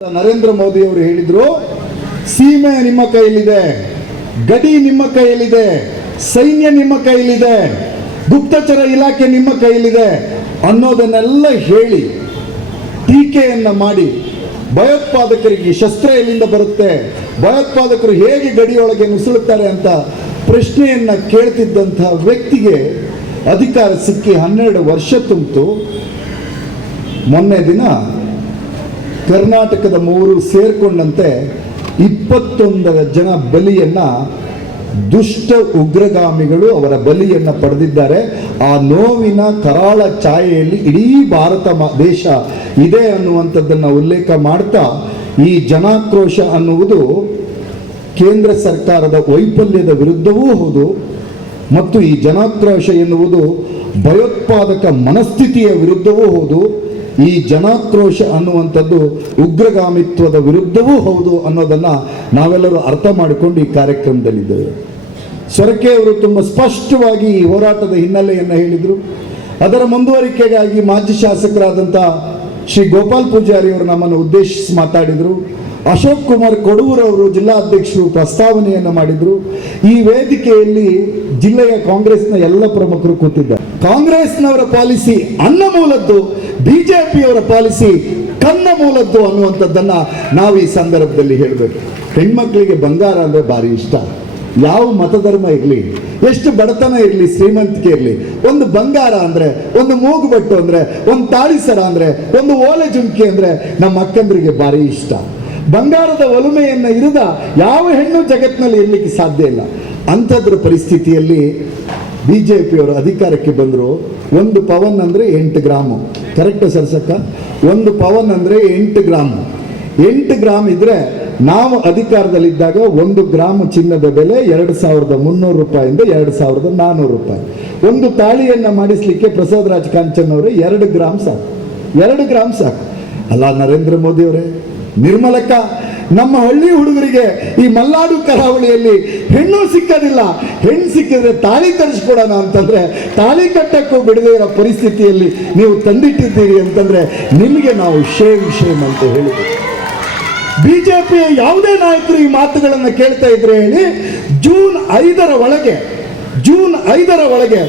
ನರೇಂದ್ರ ಮೋದಿ ಅವರು ಹೇಳಿದ್ರು, ಸೀಮೆ ನಿಮ್ಮ ಕೈಯಲ್ಲಿದೆ, ಗಡಿ ನಿಮ್ಮ ಕೈಯಲ್ಲಿದೆ, ಸೈನ್ಯ ನಿಮ್ಮ ಕೈಯಲ್ಲಿದೆ, ಗುಪ್ತಚರ ಇಲಾಖೆ ನಿಮ್ಮ ಕೈಯಲ್ಲಿದೆ ಅನ್ನೋದನ್ನೆಲ್ಲ ಹೇಳಿ ಟೀಕೆಯನ್ನ ಮಾಡಿ ಭಯೋತ್ಪಾದಕರಿಗೆ ಶಸ್ತ್ರ ಎಲ್ಲಿಂದ ಬರುತ್ತೆ, ಭಯೋತ್ಪಾದಕರು ಹೇಗೆ ಗಡಿಯೊಳಗೆ ನುಸುಳುತ್ತಾರೆ ಅಂತ ಪ್ರಶ್ನೆಯನ್ನ ಕೇಳ್ತಿದ್ದಂತಹ ವ್ಯಕ್ತಿಗೆ ಅಧಿಕಾರ ಸಿಕ್ಕಿ 12 ವರ್ಷ ತುಂಬಿತು. ಮೊನ್ನೆ ದಿನ ಕರ್ನಾಟಕದ 3 ಸೇರ್ಕೊಂಡಂತೆ 21 ಜನ ಬಲಿಯನ್ನ ದುಷ್ಟ ಉಗ್ರಗಾಮಿಗಳು ಅವರ ಬಲಿಯನ್ನ ಪಡೆದಿದ್ದಾರೆ. ಆ ನೋವಿನ ಕರಾಳ ಛಾಯೆಯಲ್ಲಿ ಇಡೀ ಭಾರತ ದೇಶ ಇದೆ ಅನ್ನುವಂಥದ್ದನ್ನು ಉಲ್ಲೇಖ ಮಾಡ್ತಾ, ಈ ಜನಾಕ್ರೋಶ ಅನ್ನುವುದು ಕೇಂದ್ರ ಸರ್ಕಾರದ ವೈಫಲ್ಯದ ವಿರುದ್ಧವೂ ಹೌದು ಮತ್ತು ಈ ಜನಾಕ್ರೋಶ ಎನ್ನುವುದು ಭಯೋತ್ಪಾದಕ ಮನಸ್ಥಿತಿಯ ವಿರುದ್ಧವೂ ಹೌದು. ಈ ಜನಾಕ್ರೋಶ ಅನ್ನುವಂಥದ್ದು ಉಗ್ರಗಾಮಿತ್ವದ ವಿರುದ್ಧವೂ ಹೌದು ಅನ್ನೋದನ್ನು ನಾವೆಲ್ಲರೂ ಅರ್ಥ ಮಾಡಿಕೊಂಡು ಈ ಕಾರ್ಯಕ್ರಮದಲ್ಲಿದ್ದೇವೆ. ಸೊರಕೆ ಅವರು ತುಂಬ ಸ್ಪಷ್ಟವಾಗಿ ಈ ಹೋರಾಟದ ಹಿನ್ನೆಲೆಯನ್ನು ಹೇಳಿದರು. ಅದರ ಮುಂದುವರಿಕೆಗಾಗಿ ಮಾಜಿ ಶಾಸಕರಾದಂಥ ಶ್ರೀ ಗೋಪಾಲ್ ಪೂಜಾರಿ ಅವರು ನಮ್ಮನ್ನು ಉದ್ದೇಶಿಸಿ ಮಾತಾಡಿದರು. ಅಶೋಕ್ ಕುಮಾರ್ ಕೊಡೂರು ಅವರು ಜಿಲ್ಲಾಧ್ಯಕ್ಷರು ಪ್ರಸ್ತಾವನೆಯನ್ನು ಮಾಡಿದರು. ಈ ವೇದಿಕೆಯಲ್ಲಿ ಜಿಲ್ಲೆಯ ಕಾಂಗ್ರೆಸ್ನ ಎಲ್ಲ ಪ್ರಮುಖರು ಕೂತಿದ್ದಾರೆ. ಕಾಂಗ್ರೆಸ್ನವರ ಪಾಲಿಸಿ ಅನ್ನ ಮೂಲದ್ದು, ಬಿಜೆಪಿಯವರ ಪಾಲಿಸಿ ಕನ್ನ ಮೂಲದ್ದು ಅನ್ನುವಂಥದ್ದನ್ನು ನಾವು ಈ ಸಂದರ್ಭದಲ್ಲಿ ಹೇಳಬೇಕು. ಹೆಣ್ಮಕ್ಳಿಗೆ ಬಂಗಾರ ಅಂದರೆ ಭಾರಿ ಇಷ್ಟ. ಯಾವ ಮತಧರ್ಮ ಇರಲಿ, ಎಷ್ಟು ಬಡತನ ಇರಲಿ, ಶ್ರೀಮಂತಿಕೆ ಇರಲಿ, ಒಂದು ಬಂಗಾರ ಅಂದರೆ, ಒಂದು ಮೂಗುಬಟ್ಟು ಅಂದರೆ, ಒಂದು ತಾಳಿಸರ ಅಂದರೆ, ಒಂದು ಓಲೆ ಜುಮ್ಕಿ ಅಂದರೆ ನಮ್ಮ ಅಕ್ಕಂದ್ರಿಗೆ ಭಾರಿ ಇಷ್ಟ. ಬಂಗಾರದ ಒಲುಮೆಯನ್ನು ಇರಿದ ಯಾವ ಹೆಣ್ಣು ಜಗತ್ತಿನಲ್ಲಿ ಇರಲಿಕ್ಕೆ ಸಾಧ್ಯ ಇಲ್ಲ. ಅಂಥದ್ರ ಪರಿಸ್ಥಿತಿಯಲ್ಲಿ ಬಿಜೆಪಿಯವರು ಅಧಿಕಾರಕ್ಕೆ ಬಂದರು. 1 ಪವನ್ ಅಂದರೆ 8 ಗ್ರಾಮು. ಕರೆಕ್ಟ್ ಸರ್ಸಕ್ಕ? 1 ಪವನ್ ಅಂದರೆ 8 ಗ್ರಾಮು. 8 ಗ್ರಾಮ್ ಇದ್ರೆ ನಾವು ಅಧಿಕಾರದಲ್ಲಿದ್ದಾಗ 1 ಗ್ರಾಮ್ ಚಿನ್ನದ ಬೆಲೆ 2300 ರೂಪಾಯಿಂದ 2400 ರೂಪಾಯಿ. ಒಂದು ತಾಳಿಯನ್ನು ಮಾಡಿಸ್ಲಿಕ್ಕೆ ಪ್ರಸಾದ್ ರಾಜ್ ಕಾಂಚನ್ ಅವರೇ 2 ಗ್ರಾಮ್ ಸಾಕು. 2 ಗ್ರಾಮ್ ಸಾಕು ಅಲ್ಲ ನರೇಂದ್ರ ಮೋದಿ ಅವರೇ? ನಿರ್ಮಲಕ್ಕ, ನಮ್ಮ ಹಳ್ಳಿ ಹುಡುಗರಿಗೆ ಈ ಮಲ್ನಾಡು ಕರಾವಳಿಯಲ್ಲಿ ಹೆಣ್ಣು ಸಿಕ್ಕದಿಲ್ಲ, ಹೆಣ್ಣು ಸಿಕ್ಕಿದ್ರೆ ತಾಳಿ ತರಿಸ್ಕೊಡೋಣ ಅಂತಂದ್ರೆ ತಾಳಿ ಕಟ್ಟಕ್ಕೂ ಬಿಡದೇ ಇರೋ ಪರಿಸ್ಥಿತಿಯಲ್ಲಿ ನೀವು ತಂದಿಟ್ಟಿದ್ದೀರಿ ಅಂತಂದ್ರೆ ನಿಮಗೆ ನಾವು ಶೇಮ್ ಅಂತ ಹೇಳಿದ್ವಿ. ಬಿಜೆಪಿಯ ಯಾವುದೇ ನಾಯಕರು ಈ ಮಾತುಗಳನ್ನು ಕೇಳ್ತಾ ಇದ್ರೆ ಹೇಳಿ, ಜೂನ್ 5ರ ಒಳಗೆ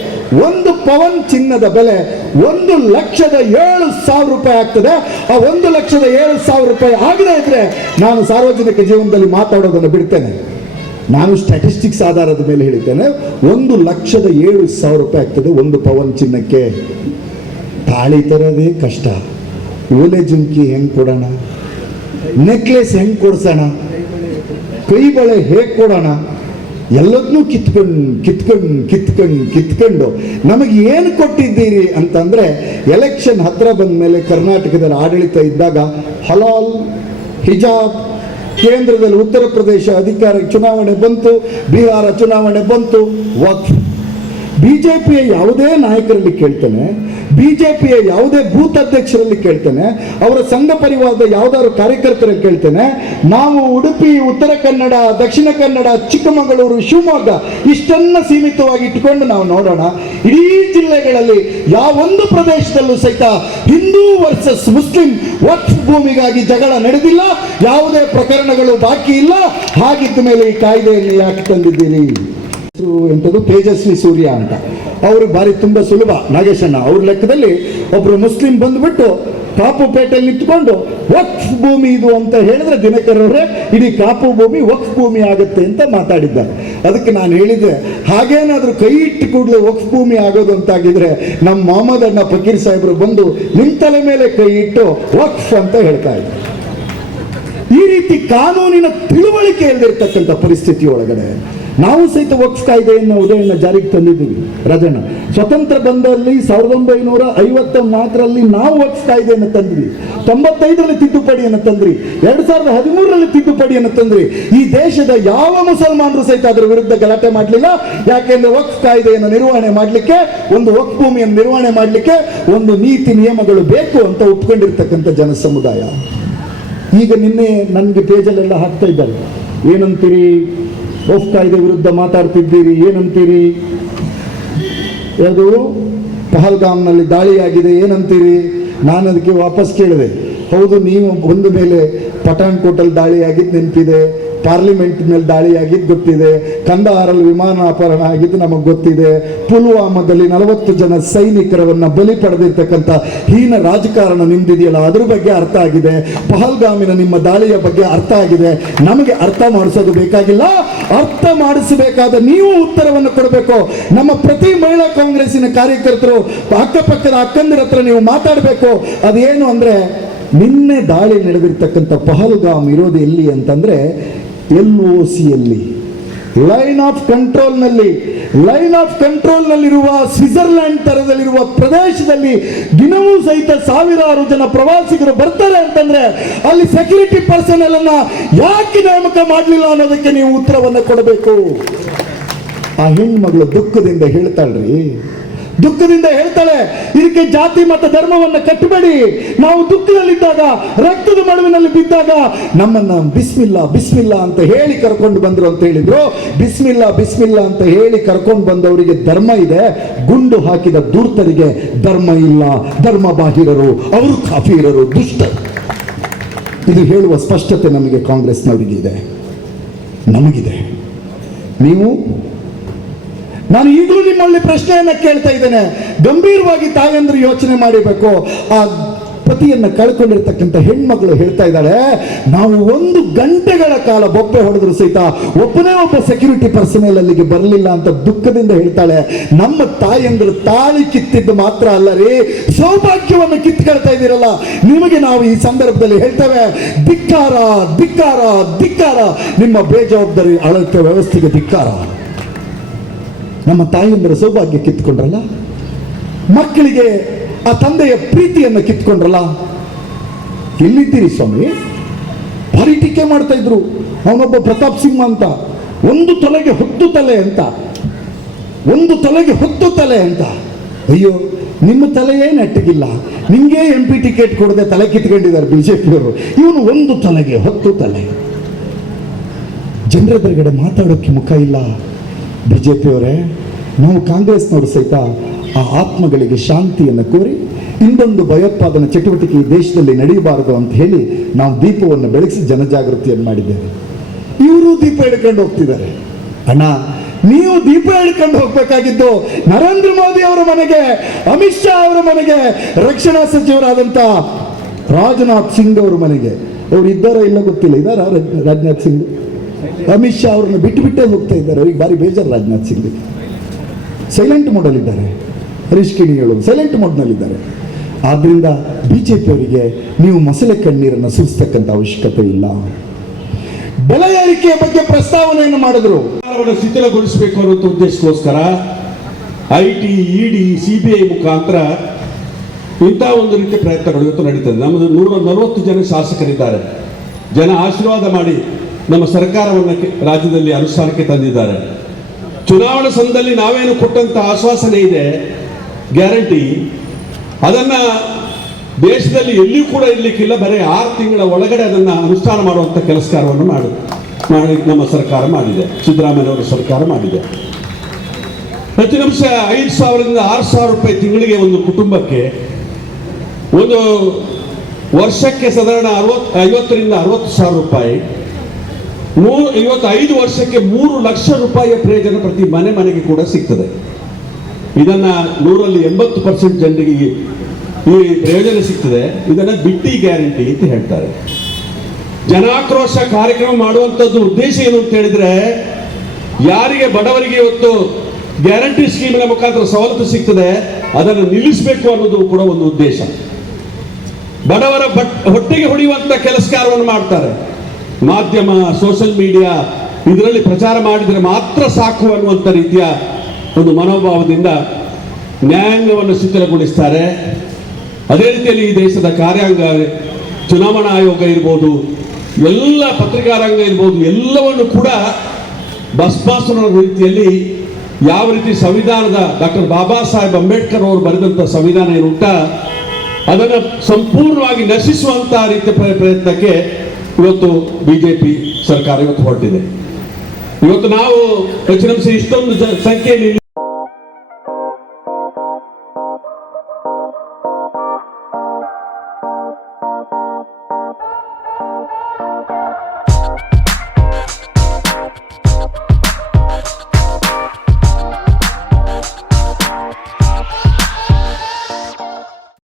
1 ಪವನ್ ಚಿನ್ನದ ಬೆಲೆ 1,07,000 ರೂಪಾಯಿ ಆಗ್ತದೆ. ಆ 1,07,000 ರೂಪಾಯಿ ಆಗದೇ ಇದ್ರೆ ನಾನು ಸಾರ್ವಜನಿಕ ಜೀವನದಲ್ಲಿ ಮಾತಾಡೋದನ್ನು ಬಿಡ್ತೇನೆ. ನಾನು ಸ್ಟ್ಯಾಟಿಸ್ಟಿಕ್ಸ್ ಆಧಾರದ ಮೇಲೆ ಹೇಳಿದ್ದೇನೆ. 1,07,000 ರೂಪಾಯಿ ಆಗ್ತದೆ 1 ಪವನ್ ಚಿನ್ನಕ್ಕೆ. ತಾಳಿ ತರೋದೇ ಕಷ್ಟ. ಓಲೆ ಜುಮ್ಕಿ ಹೆಂಗೆ ಕೊಡೋಣ, ನೆಕ್ಲೆಸ್ ಹೆಂಗೆ ಕೊಡ್ಸೋಣ, ಕೈ ಬಳೆ ಹೇಗೆ ಕೊಡೋಣ, ಎಲ್ಲದನ್ನೂ ಕಿತ್ಕೊಂಡು ನಮಗೆ ಏನು ಕೊಟ್ಟಿದ್ದೀರಿ ಅಂತಂದರೆ, ಎಲೆಕ್ಷನ್ ಹತ್ರ ಬಂದ ಮೇಲೆ ಕರ್ನಾಟಕದಲ್ಲಿ ಆಡಳಿತ ಇದ್ದಾಗ ಹಲಾಲ್, ಹಿಜಾಬ್, ಕೇಂದ್ರದಲ್ಲಿ ಉತ್ತರ ಪ್ರದೇಶ ಅಧಿಕಾರ ಚುನಾವಣೆ ಬಂತು, ಬಿಹಾರ ಚುನಾವಣೆ ಬಂತು, ವಕ್ಫ್. ಬಿಜೆಪಿಯ ಯಾವುದೇ ನಾಯಕರಲ್ಲಿ ಕೇಳ್ತೇನೆ, ಬಿಜೆಪಿಯ ಯಾವುದೇ ಬೂತ್ ಅಧ್ಯಕ್ಷರಲ್ಲಿ ಕೇಳ್ತೇನೆ, ಅವರ ಸಂಘ ಪರಿವಾರದ ಯಾವುದಾದ್ರು ಕಾರ್ಯಕರ್ತರಲ್ಲಿ ಕೇಳ್ತೇನೆ, ನಾವು ಉಡುಪಿ, ಉತ್ತರ ಕನ್ನಡ, ದಕ್ಷಿಣ ಕನ್ನಡ, ಚಿಕ್ಕಮಗಳೂರು, ಶಿವಮೊಗ್ಗ ಇಷ್ಟನ್ನ ಸೀಮಿತವಾಗಿ ಇಟ್ಟುಕೊಂಡು ನಾವು ನೋಡೋಣ. ಇಡೀ ಜಿಲ್ಲೆಗಳಲ್ಲಿ ಯಾವೊಂದು ಪ್ರದೇಶದಲ್ಲೂ ಸಹಿತ ಹಿಂದೂ ವರ್ಸಸ್ ಮುಸ್ಲಿಂ ವಕ್ಫ್ ಭೂಮಿಗಾಗಿ ಜಗಳ ನಡೆದಿಲ್ಲ, ಯಾವುದೇ ಪ್ರಕರಣಗಳು ಬಾಕಿ ಇಲ್ಲ. ಹಾಗಿದ್ದ ಮೇಲೆ ಈ ಕಾಯ್ದೆಯನ್ನು ಯಾಕೆ ತಂದಿದ್ದೀರಿ? ಎಂಥದ್ದು ತೇಜಸ್ವಿ ಸೂರ್ಯ ಅಂತ, ಅವರು ಬಾರಿ ತುಂಬ ಸುಲಭ. ನಾಗೇಶಣ್ಣ ಅವ್ರ ಲೆಕ್ಕದಲ್ಲಿ ಒಬ್ರು ಮುಸ್ಲಿಂ ಬಂದ್ಬಿಟ್ಟು ಕಾಪುಪೇಟೆಯಲ್ಲಿ ನಿಂತ್ಕೊಂಡು ವಕ್ಫ್ ಭೂಮಿ ಇದು ಅಂತ ಹೇಳಿದ್ರೆ ದಿನಕರವರೇ ಇಡೀ ಕಾಪು ಭೂಮಿ ವಕ್ಫ್ ಭೂಮಿ ಆಗುತ್ತೆ ಅಂತ ಮಾತಾಡಿದ್ದಾರೆ. ಅದಕ್ಕೆ ನಾನು ಹೇಳಿದ್ದೆ, ಹಾಗೇನಾದ್ರೂ ಕೈ ಇಟ್ಟು ಕೂಡಲೇ ವಕ್ಫ್ ಭೂಮಿ ಆಗೋದು ಅಂತಾಗಿದ್ರೆ ನಮ್ಮ ಮೊಹಮ್ಮದ್ ಅಣ್ಣ ಫಕೀರ್ ಸಾಹೇಬರು ಬಂದು ನಿಮ್ಮ ತಲೆ ಮೇಲೆ ಕೈ ಇಟ್ಟು ವಕ್ಫ್ ಅಂತ ಹೇಳ್ತಾ ಇದ್ದಾರೆ. ಈ ರೀತಿ ಕಾನೂನಿನ ತಿಳುವಳಿಕೆ ಇಲ್ಲದಿರ್ತಕ್ಕಂಥ ಪರಿಸ್ಥಿತಿ ಒಳಗಡೆ ನಾವು ಸಹಿತ ವಕ್ಫ್ ಕಾಯ್ದೆಯನ್ನು ಉದಯನ ಜಾರಿಗೆ ತಂದಿದ್ದೀವಿ. ರಾಜಣ್ಣ, ಸ್ವತಂತ್ರ ಬಂದಲ್ಲಿ 1954ರಲ್ಲಿ ನಾವು ವಕ್ಫ್ ಕಾಯ್ದೆಯನ್ನು ತಂದ್ರಿ, 95ರಲ್ಲಿ ತಿದ್ದುಪಡಿಯನ್ನು ತಂದ್ರಿ, 2013ರಲ್ಲಿ ತಿದ್ದುಪಡಿಯನ್ನು ತಂದ್ರಿ. ಈ ದೇಶದ ಯಾವ ಮುಸಲ್ಮಾನರು ಸಹಿತ ಅದರ ವಿರುದ್ಧ ಗಲಾಟೆ ಮಾಡಲಿಲ್ಲ. ಯಾಕೆಂದ್ರೆ ವಕ್ಫ್ ಕಾಯ್ದೆಯನ್ನು ನಿರ್ವಹಣೆ ಮಾಡಲಿಕ್ಕೆ, ಒಂದು ವಕ್ಫ್ ಭೂಮಿಯನ್ನು ನಿರ್ವಹಣೆ ಮಾಡಲಿಕ್ಕೆ ಒಂದು ನೀತಿ ನಿಯಮಗಳು ಬೇಕು ಅಂತ ಒಪ್ಕೊಂಡಿರ್ತಕ್ಕಂಥ ಜನಸಮುದಾಯ. ಈಗ ನಿನ್ನೆ ನನಗೆ ಪೇಜಲ್ಲೆಲ್ಲ ಹಾಕ್ತಾ ಇದ್ದಾರೆ, ಏನಂತೀರಿ ವಕ್ಫ್ ಕಾಯ್ದೆ ವಿರುದ್ಧ ಮಾತಾಡ್ತಿದ್ದೀರಿ, ಏನಂತೀರಿ, ಅದು ಪಹಲ್ಗಾಮ್ನಲ್ಲಿ ದಾಳಿಯಾಗಿದೆ ಏನಂತೀರಿ? ನಾನು ಅದಕ್ಕೆ ವಾಪಸ್ ಕೇಳಿದೆ, ಹೌದು ನೀವು ಬಂದ ಮೇಲೆ ಪಠಾಣ್ಕೋಟಲ್ಲಿ ದಾಳಿ ಆಗಿದ್ದು ನೆನಪಿದೆ, ಪಾರ್ಲಿಮೆಂಟ್ ಮೇಲೆ ದಾಳಿ ಆಗಿದ್ದು ಗೊತ್ತಿದೆ, ಕಂದಹಾರಲ್ಲಿ ವಿಮಾನ ಅಪಹರಣ ಆಗಿದ್ದು ನಮಗೆ ಗೊತ್ತಿದೆ, ಪುಲ್ವಾಮಾದಲ್ಲಿ 40 ಜನ ಸೈನಿಕರನ್ನ ಬಲಿ ಪಡೆದಿರ್ತಕ್ಕಂಥ ಹೀನ ರಾಜಕಾರಣ ನಿಮ್ದಿದೆಯಲ್ಲ ಅದ್ರ ಬಗ್ಗೆ ಅರ್ಥ ಆಗಿದೆ, ಪಹಲ್ಗಾಮಿನ ನಿಮ್ಮ ದಾಳಿಯ ಬಗ್ಗೆ ಅರ್ಥ ಆಗಿದೆ. ನಮಗೆ ಅರ್ಥ ಮಾಡಿಸೋದು ಬೇಕಾಗಿಲ್ಲ, ಅರ್ಥ ಮಾಡಿಸಬೇಕಾದ ನೀವು ಉತ್ತರವನ್ನು ಕೊಡಬೇಕು. ನಮ್ಮ ಪ್ರತಿ ಮಹಿಳಾ ಕಾಂಗ್ರೆಸ್ಸಿನ ಕಾರ್ಯಕರ್ತರು ಅಕ್ಕಪಕ್ಕದ ಅಕ್ಕಂದಿರ ಹತ್ರ ನೀವು ಮಾತಾಡಬೇಕು. ಅದೇನು ಅಂದ್ರೆ, ನಿನ್ನೆ ದಾಳಿ ನಡೆದಿರ್ತಕ್ಕಂಥ ಪಹಲ್ಗಾಮ್ ಇರೋದು ಎಲ್ಲಿ ಅಂತಂದ್ರೆ LOC ಯಲ್ಲಿ, ಲೈನ್ ಆಫ್ ಕಂಟ್ರೋಲ್ನಲ್ಲಿರುವ ಸ್ವಿಟ್ಜರ್ಲ್ಯಾಂಡ್ ತರದಲ್ಲಿರುವ ಪ್ರದೇಶದಲ್ಲಿ ದಿನವೂ ಸಹಿತ ಸಾವಿರಾರು ಜನ ಪ್ರವಾಸಿಗರು ಬರ್ತಾರೆ ಅಂತಂದ್ರೆ ಅಲ್ಲಿ ಸೆಕ್ಯೂರಿಟಿ ಪರ್ಸನಲ್ ಅನ್ನ ಯಾಕೆ ನೇಮಕ ಮಾಡಲಿಲ್ಲ ಅನ್ನೋದಕ್ಕೆ ನೀವು ಉತ್ತರವನ್ನು ಕೊಡಬೇಕು. ಆ ಹೆಣ್ಮಗಳು ದುಃಖದಿಂದ ಹೇಳ್ತಾಳೆ, ಇದಕ್ಕೆ ಜಾತಿ ಮತ್ತು ಧರ್ಮವನ್ನು ಕಟ್ಟಬೇಡಿ. ನಾವು ದುಃಖದಲ್ಲಿದ್ದಾಗ, ರಕ್ತದ ಮಡುವಿನಲ್ಲಿ ಬಿದ್ದಾಗ ನಮ್ಮನ್ನ ಬಿಸ್ಮಿಲ್ಲಾ ಅಂತ ಹೇಳಿ ಕರ್ಕೊಂಡು ಬಂದ್ರು ಅಂತ ಹೇಳಿದ್ರು. ಬಿಸ್ಮಿಲ್ಲಾ ಅಂತ ಹೇಳಿ ಕರ್ಕೊಂಡು ಬಂದವರಿಗೆ ಧರ್ಮ ಇದೆ, ಗುಂಡು ಹಾಕಿದ ಧೂರ್ತರಿಗೆ ಧರ್ಮ ಇಲ್ಲ. ಧರ್ಮ ಬಾಹಿರರು, ಅವರು ಕಾಫಿರರು, ದುಷ್ಟರು. ಇದು ಹೇಳುವ ಸ್ಪಷ್ಟತೆ ನಮಗೆ ಕಾಂಗ್ರೆಸ್ನವರಿಗೆ ಇದೆ, ನಮಗಿದೆ. ನಾನು ಈಗಲೂ ನಿಮ್ಮಲ್ಲಿ ಪ್ರಶ್ನೆಯನ್ನ ಕೇಳ್ತಾ ಇದ್ದೇನೆ, ಗಂಭೀರವಾಗಿ ತಾಯಂದ್ರು ಯೋಚನೆ ಮಾಡಬೇಕು. ಆ ಪತಿಯನ್ನ ಕಳ್ಕೊಂಡಿರ್ತಕ್ಕಂಥ ಹೆಣ್ಮಗಳು ಹೇಳ್ತಾ ಇದ್ದಾಳೆ, ನಾವು 1 ಗಂಟೆಗಳ ಕಾಲ ಬೊಬ್ಬೆ ಹೊಡೆದ್ರು ಸಹಿತ ಒಬ್ಬನೇ ಒಬ್ಬ ಸೆಕ್ಯೂರಿಟಿ ಪರ್ಸನಲ್ ಅಲ್ಲಿಗೆ ಬರಲಿಲ್ಲ ಅಂತ ದುಃಖದಿಂದ ಹೇಳ್ತಾಳೆ. ನಮ್ಮ ತಾಯಂದ್ರು ತಾಳಿ ಕಿತ್ತಿದ್ದು ಮಾತ್ರ ಅಲ್ಲ ರೀ, ಸೌಭಾಗ್ಯವನ್ನು ಕಿತ್ಕೊಳ್ತಾ ಇದ್ದೀರಲ್ಲ. ನಿಮಗೆ ನಾವು ಈ ಸಂದರ್ಭದಲ್ಲಿ ಹೇಳ್ತೇವೆ, ಧಿಕ್ಕಾರ. ನಿಮ್ಮ ಬೇಜವಾಬ್ದಾರಿ ಆಡಳಿತ ವ್ಯವಸ್ಥೆಗೆ ಧಿಕ್ಕಾರ. ನಮ್ಮ ತಾಯಿಯಂದರ ಸೌಭಾಗ್ಯ ಕಿತ್ಕೊಂಡ್ರಲ್ಲ, ಮಕ್ಕಳಿಗೆ ಆ ತಂದೆಯ ಪ್ರೀತಿಯನ್ನು ಕಿತ್ಕೊಂಡ್ರಲ್ಲ. ಎಲ್ಲಿದ್ದೀರಿ ಸ್ವಾಮಿ? ಭಾರಿ ಟೀಕೆ ಮಾಡ್ತಾ ಇದ್ರು. ಅವನೊಬ್ಬ ಪ್ರತಾಪ್ ಸಿಂಹ ಅಂತ, 1 ತಲೆಗೆ 10 ತಲೆ ಅಂತ. ಅಯ್ಯೋ, ನಿಮ್ಮ ತಲೆಯೇ ನೆಟ್ಟಗಿಲ್ಲ, ನಿಮಗೆ MP ಟಿಕೆಟ್ ಕೊಡದೆ ತಲೆ ಕಿತ್ಕೊಂಡಿದ್ದಾರೆ ಬಿಜೆಪಿಯವರು. ಇವನು 1 ತಲೆಗೆ 10 ತಲೆ. ಜನರ ಎದುರುಗಡೆ ಮಾತಾಡೋಕ್ಕೆ ಮುಖ ಇಲ್ಲ. ಬಿಜೆಪಿಯವರೇ, ನಾವು ಕಾಂಗ್ರೆಸ್ನವರು ಸಹಿತ ಆ ಆತ್ಮಗಳಿಗೆ ಶಾಂತಿಯನ್ನು ಕೋರಿ ಇನ್ನೊಂದು ಭಯೋತ್ಪಾದನಾ ಚಟುವಟಿಕೆ ಈ ದೇಶದಲ್ಲಿ ನಡೆಯಬಾರದು ಅಂತ ಹೇಳಿ ನಾವು ದೀಪವನ್ನು ಬೆಳಗಿಸಿ ಜನಜಾಗೃತಿಯನ್ನು ಮಾಡಿದ್ದೇವೆ. ಇವರು ದೀಪ ಹಿಡ್ಕೊಂಡು ಹೋಗ್ತಿದ್ದಾರೆ. ಅಣ್ಣ, ನೀವು ದೀಪ ಹಿಡ್ಕೊಂಡು ಹೋಗ್ಬೇಕಾಗಿದ್ದು ನರೇಂದ್ರ ಮೋದಿ ಅವರ ಮನೆಗೆ, ಅಮಿತ್ ಶಾ ಅವರ ಮನೆಗೆ, ರಕ್ಷಣಾ ಸಚಿವರಾದಂಥ ರಾಜನಾಥ್ ಸಿಂಗ್ ಅವರ ಮನೆಗೆ. ಅವ್ರು ಇದ್ದಾರೋ ಇಲ್ಲ ಗೊತ್ತಿಲ್ಲ. ಇದ್ದಾರಾ ರಾಜನಾಥ್ ಸಿಂಗ್? ಅಮಿತ್ ಶಾ ಅವರನ್ನು ಬಿಟ್ಟೇ ಹೋಗ್ತಾ ಇದ್ದಾರೆ. ಅವ್ರಿಗೆ ಭಾರಿ ಬೇಜಾರು. ರಾಜನಾಥ್ ಸಿಂಗ್ ಸೈಲೆಂಟ್ ಮೋಡಲ್ಲಿದ್ದಾರೆ. ಹರೀಶ್ ಕಿಣಿ ಹೇಳೋದು ಸೈಲೆಂಟ್ ಮೋಡ್ನಲ್ಲಿದ್ದಾರೆ. ಆದ್ರಿಂದ ಬಿಜೆಪಿಯವರಿಗೆ ನೀವು ಮೊಸಳೆ ಕಣ್ಣೀರನ್ನು ಸುರಿಸ್ತಕ್ಕಂಥ ಅವಶ್ಯಕತೆ ಇಲ್ಲ. ಬೆಲೆ ಏರಿಕೆಯ ಬಗ್ಗೆ ಪ್ರಸ್ತಾವನೆಯನ್ನು ಮಾಡಿದ್ರು. ಶಿಥಿಲಗೊಳಿಸಬೇಕು ಅನ್ನೋ ಉದ್ದೇಶಕ್ಕೋಸ್ಕರ IT, ED, CBI ಮುಖಾಂತರ ಇಂಥ ಒಂದು ರೀತಿಯ ಪ್ರಯತ್ನಗಳು ಇವತ್ತು ನಡೀತದೆ. ನಮ್ಮದು 140 ಜನ ಶಾಸಕರಿದ್ದಾರೆ. ಜನ ಆಶೀರ್ವಾದ ಮಾಡಿ ನಮ್ಮ ಸರ್ಕಾರವನ್ನು ರಾಜ್ಯದಲ್ಲಿ ಅನುಷ್ಠಾನಕ್ಕೆ ತಂದಿದ್ದಾರೆ. ಚುನಾವಣಾ ಸಂದರ್ಭದಲ್ಲಿ ನಾವೇನು ಕೊಟ್ಟಂತ ಆಶ್ವಾಸನೆ ಇದೆ, ಗ್ಯಾರಂಟಿ, ಅದನ್ನ ದೇಶದಲ್ಲಿ ಎಲ್ಲಿಯೂ ಕೂಡ ಇರ್ಲಿಕ್ಕಿಲ್ಲ. ಬರೀ 6 ತಿಂಗಳ ಒಳಗಡೆ ಅದನ್ನ ಅನುಷ್ಠಾನ ಮಾಡುವಂತ ಕೆಲಸ ಕಾರ್ಯವನ್ನು ಮಾಡಿ ನಮ್ಮ ಸರ್ಕಾರ ಮಾಡಿದೆ, ಸಿದ್ದರಾಮಯ್ಯನವರ ಸರ್ಕಾರ ಮಾಡಿದೆ. ಹೆಚ್ಚಿನ ಅಂಶ 5,000ರಿಂದ 6,000 ರೂಪಾಯಿ ತಿಂಗಳಿಗೆ ಒಂದು ಕುಟುಂಬಕ್ಕೆ, ಒಂದು ವರ್ಷಕ್ಕೆ ಸಾಧಾರಣ 50ರಿಂದ 60,000 ರೂಪಾಯಿ, 55 ವರ್ಷಕ್ಕೆ 3 ಲಕ್ಷ ರೂಪಾಯಿಯ ಪ್ರಯೋಜನ ಪ್ರತಿ ಮನೆಗೆ ಕೂಡ ಸಿಗ್ತದೆ. ಇದನ್ನ 100ರಲ್ಲಿ 80% ಜನರಿಗೆ ಈ ಪ್ರಯೋಜನ ಸಿಗ್ತದೆ. ಇದನ್ನ ಬಿಟ್ಟಿ ಗ್ಯಾರಂಟಿ ಅಂತ ಹೇಳ್ತಾರೆ. ಜನಾಕ್ರೋಶ ಕಾರ್ಯಕ್ರಮ ಮಾಡುವಂತದ್ದು ಉದ್ದೇಶ ಏನು ಅಂತ ಹೇಳಿದ್ರೆ, ಯಾರಿಗೆ ಬಡವರಿಗೆ ಇವತ್ತು ಗ್ಯಾರಂಟಿ ಸ್ಕೀಮಿನ ಮುಖಾಂತರ ಸವಲತ್ತು ಸಿಗ್ತದೆ ಅದನ್ನು ನಿಲ್ಲಿಸಬೇಕು ಅನ್ನೋದು ಕೂಡ ಒಂದು ಉದ್ದೇಶ. ಬಡವರ ಹೊಟ್ಟೆಗೆ ಹೊಡೆಯುವಂತ ಕೆಲಸ ಕಾರ್ಯವನ್ನು ಮಾಡ್ತಾರೆ. ಮಾಧ್ಯಮ, ಸೋಷಿಯಲ್ ಮೀಡಿಯಾ ಇದರಲ್ಲಿ ಪ್ರಚಾರ ಮಾಡಿದರೆ ಮಾತ್ರ ಸಾಕು ಅನ್ನುವಂಥ ರೀತಿಯ ಒಂದು ಮನೋಭಾವದಿಂದ ನ್ಯಾಯಾಂಗವನ್ನು ಶಿಥಿಲಗೊಳಿಸ್ತಾರೆ. ಅದೇ ರೀತಿಯಲ್ಲಿ ಈ ದೇಶದ ಕಾರ್ಯಾಂಗ, ಚುನಾವಣಾ ಆಯೋಗ ಇರ್ಬೋದು, ಎಲ್ಲ ಪತ್ರಿಕಾರಂಗ ಇರ್ಬೋದು, ಎಲ್ಲವನ್ನು ಕೂಡ ಭಸ್ಮಾಸುರ ರೀತಿಯಲ್ಲಿ ಯಾವ ರೀತಿ ಸಂವಿಧಾನದ ಡಾಕ್ಟರ್ ಬಾಬಾ ಸಾಹೇಬ್ ಅಂಬೇಡ್ಕರ್ ಅವರು ಬರೆದಂಥ ಸಂವಿಧಾನ ಏನುಂಟ ಅದನ್ನು ಸಂಪೂರ್ಣವಾಗಿ ನಶಿಸುವಂತಹ ರೀತಿಯ ಪ್ರಯತ್ನಕ್ಕೆ ಇವತ್ತು ಬಿಜೆಪಿ ಸರ್ಕಾರ ಇವತ್ತು ಹೊರಟಿದೆ. ಇವತ್ತು ನಾವು ಹೆಚ್ಚಿನ ಇಷ್ಟೊಂದು ಸಂಖ್ಯೆಯಲ್ಲಿ